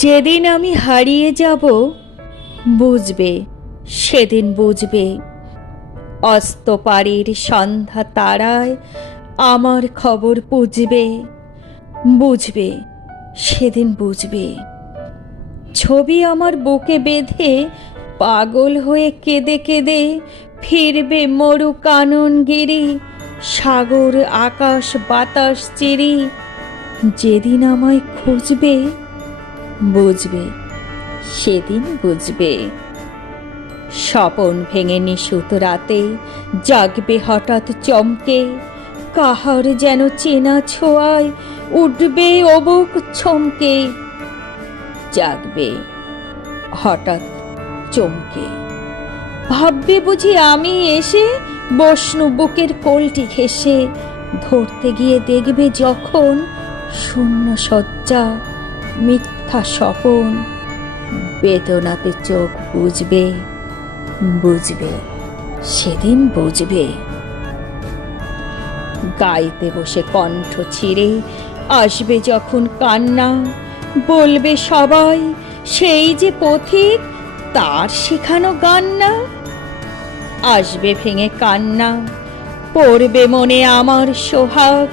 যেদিন আমি হারিয়ে যাব বুঝবে, সেদিন বুঝবে। অস্তপাড়ের সন্ধ্যা তারায় আমার খবর বুঝবে, বুঝবে, সেদিন বুঝবে। ছবি আমার বুকে বেঁধে পাগল হয়ে কেঁদে কেঁদে ফিরবে মরু কাননগিরি, সাগর আকাশ বাতাস চিরি। যেদিন আমায় খুঁজবে বুঝবে, সেদিন বুঝবে। স্বপন ভেঙে নিশুত রাতে জাগবে হঠাৎ চমকে, কাহার যেন চেনা ছোঁয়ায় উঠবে অবুক ছমকে। জাগবে হঠাৎ চমকে, ভাববে বুঝি আমি এসে বসনু বুকের কোলটি ঘেঁষে। ধরতে গিয়ে দেখবে যখন শূন্য শয্যা, মিথ্যা স্বপন। বেদনাতে চোখ বুঝবে, বুঝবে, সেদিন বুঝবে। গাইতে বসে কণ্ঠ ছিঁড়ে আসবে যখন কান্না, বলবে সবাই সেই যে পথিক, তার শেখানো গান না। আসবে ভেঙে কান্না, পড়বে মনে আমার সোহাগ,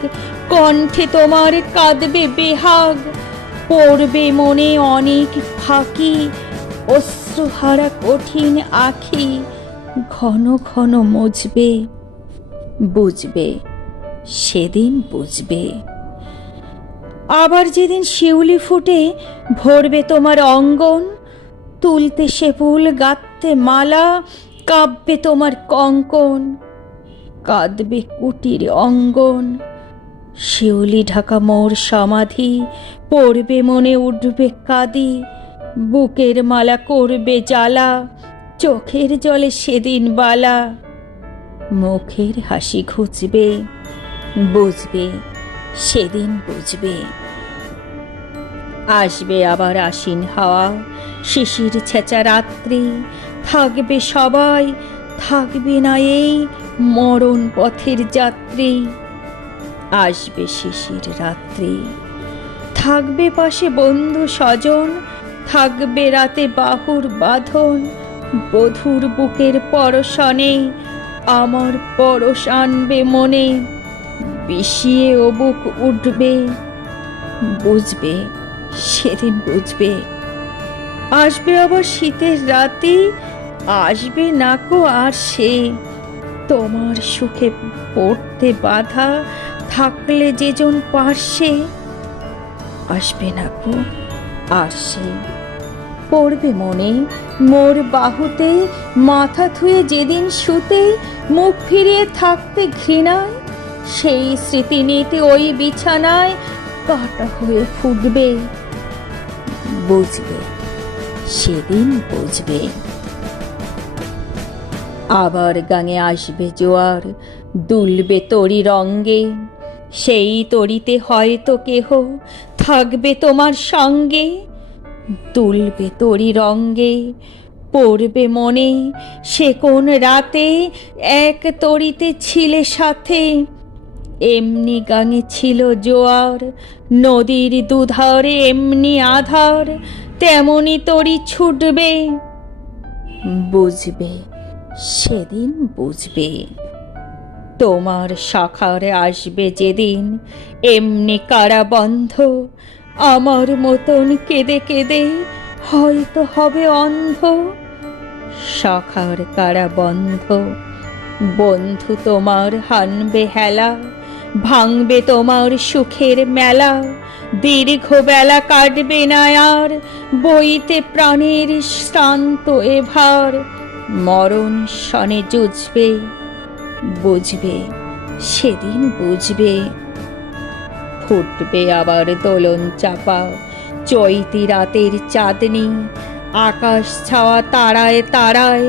কণ্ঠে তোমার কাঁদবে বেহাগ। পড়বে মনে অনেক ফাঁকি, অশ্রুহারা কঠিন আখি ঘন ঘন মুছবে, বুঝবে, সেদিন বুঝবে। আবার যেদিন শিউলি ফুটে ভরবে তোমার অঙ্গন, তুলতে সে ফুল গাঁথতে মালা, কাঁপবে তোমার কঙ্কন। কাঁদবে কুটির অঙ্গন, শিউলি ঢাকা মোর সমাধি, পড়বে মনে উঠবে কাঁদি। বুকের মালা করবে জ্বালা, চোখের জলে সেদিন বালা। মুখের হাসি ঘুচবে, বুঝবে, সেদিন বুঝবে। আসবে আবার আশ্বিন হাওয়া, শিশির ছেঁচা রাত্রি। থাকবে সবাই, থাকবে না এই মরণ পথের যাত্রী। আসবে শিশির রাত্রি, থাকবে পাশে বন্ধু স্বজন, থাকবে রাতে বাহুর বাঁধন। বধুর বুকের পরশনে আমার পরশ আনবে মনে, বিষিয়ে ও বুক উঠবে, বুঝবে, সেদিন বুঝবে। আসবে আবার শীতের রাতে, আসবে নাকো আর সে, তোমার সুখে পড়তে বাধা থাকলে যেজন পার্শ্বে। আসবে নাকো আর সে, পড়বে মনে মোর বাহুতে মাথা থুয়ে যেদিন শুতে, মুখ ফিরিয়ে থাকতে ঘৃণায়। সেই স্মৃতি নিতে ওই বিছানায় কাটা হয়ে ফুটবে, বুঝবে, সেদিন বুঝবে। আবার গাঙে আসবে জোয়ার, দুলবে তরি রঙ্গে। সেই তরিতে হয়তো কেহ থাকবে তোমার সঙ্গে। দুলবে তরি রঙ্গে, পড়বে মনে সে কোন রাতে এক তরিতে ছিলে সাথে। এমনি গাঙে ছিল জোয়ার, নদীর দুধারে এমনি আধার, তেমনি তরি ছুটবে, বুঝবে, সেদিন বুঝবে। তোমার শাখারে আসবে যেদিন এমনি কারাবন্ধ, আমার মতন কেঁদে কেঁদে হয়তো হবে অন্ধ। শাখার কারাবন্ধ, বন্ধু তোমার হানবে হেলা, ভাঙবে তোমার সুখের মেলা। দীর্ঘ বেলা কাটবে না আর, বইতে প্রাণের শ্রান্ত এ ভার। মরণ শনে জুঝবে, বুঝবে, সেদিন বুঝবে। ফুটবে আবার দোলন চাপা চৈতি রাতের চাঁদনি, আকাশ ছাওয়া তারায় তারায়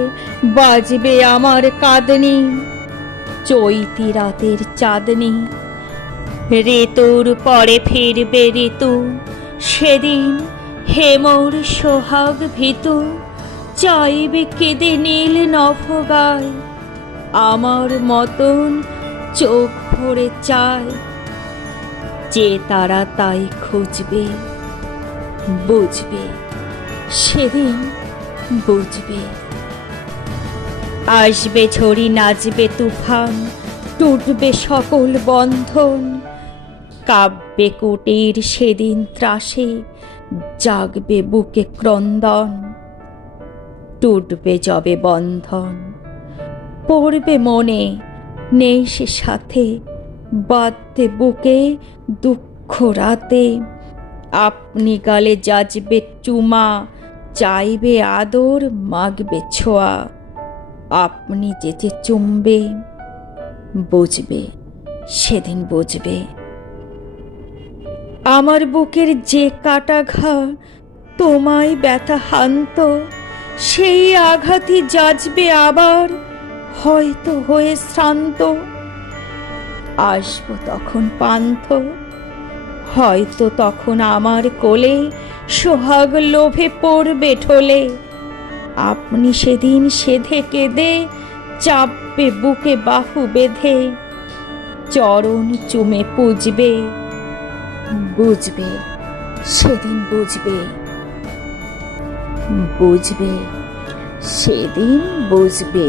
বাজবে আমার কাঁদনি। চৈতি রাতের চাঁদনি, ঋতুর পরে ফিরবে ঋতু, সেদিন হেমর সোহাগ ভীতু। চাইবে কেঁদে নীল নভগায়, আমার মতন চোখ ভরে চায়। যে তারা তাই খুঁজবে, বুঝবে, সেদিন বুঝবে। আসবে ঝড়ি, নাচবে তুফান, টুটবে সকল বন্ধন, কাব্যে কুটির সেদিন ত্রাসে, জাগবে বুকে ক্রন্দন। টুটবে যবে বন্ধন, পড়বে মনে, নেই সে সাথে, বাঁধতে বুকে দুঃখ রাতে। আপনি গালে যাচবে চুমা, চাইবে আদর, মাগবে ছোঁয়া। আপনি যেচে চুমবে, বুঝবে, সেদিন বুঝবে। আমার বুকের যে কাটা ঘা তোমায় ব্যথা হান্ত, সেই আঘাতই যাচবে আবার, হয়তো হয়ে শ্রান্ত। আসবো তখন পান্থ, হয়তো তখন আমার কোলে সোহাগ লোভে পড়বে ঢলে। আপনি সেদিন সেধে কেঁদে, চাপবে বুকে বাহু বেঁধে, চরণ চুমে পুজবে, বুঝবে, সেদিন বুঝবে, বুঝবে, সেদিন বুঝবে।